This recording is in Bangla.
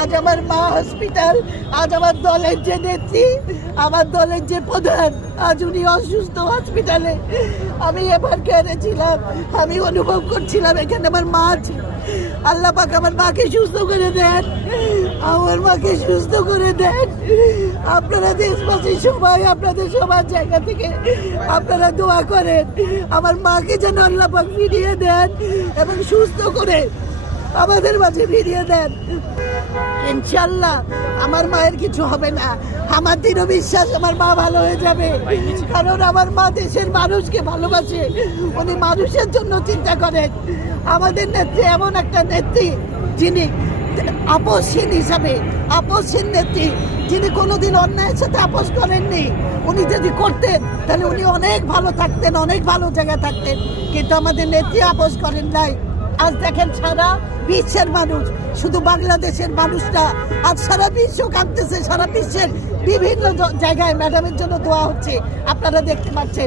আজ আমার মা হসপিটাল, আজ আমার দলের যে নেত্রী, আমার দলের যে প্রধান, আজ উনি অসুস্থ হসপিটালে। আমি এবার কেড়েছিলাম আমি অনুভব করছিলাম এখানে আমার মা আছে। আল্লাহ পাক আমার মাকে সুস্থ করে দেন, আমার মাকে সুস্থ করে দেন। আপনারা দেশবাসী সবাই, আপনাদের সবার জায়গা থেকে আপনারা দোয়া করেন। আমার মাকে যেন আল্লাহ পাক ফিরিয়ে দেন এবং সুস্থ করে আমাদের মাঝে ফিরিয়ে দেন। ইনশাল্লাহ, আমার মায়ের কিছু হবে না। আমার দৃঢ় বিশ্বাস আমার মা ভালো হয়ে যাবে। কারণ আমার মা দেশের মানুষকে ভালোবাসে। উনি মানুষের জন্য চিন্তা করেন। আমাদের নেত্রী এমন একটা নেত্রী যিনি আপসহীন হিসাবে আপসহীন নেত্রী যিনি কোনোদিন অন্যায়ের সাথে আপোষ করেননি। উনি যদি করতেন, তাহলে উনি অনেক ভালো থাকতেন, অনেক ভালো জায়গায় থাকতেন। কিন্তু আমাদের নেত্রী আপোষ করেন নাই। আজ দেখেন সারা বিশ্বের মানুষ, শুধু বাংলাদেশের মানুষরা। আজ সারা বিশ্ব কাঁদতেছে, সারা বিশ্বের বিভিন্ন জায়গায় ম্যাডামের জন্য দোয়া হচ্ছে। আপনারা দেখতে পাচ্ছেন।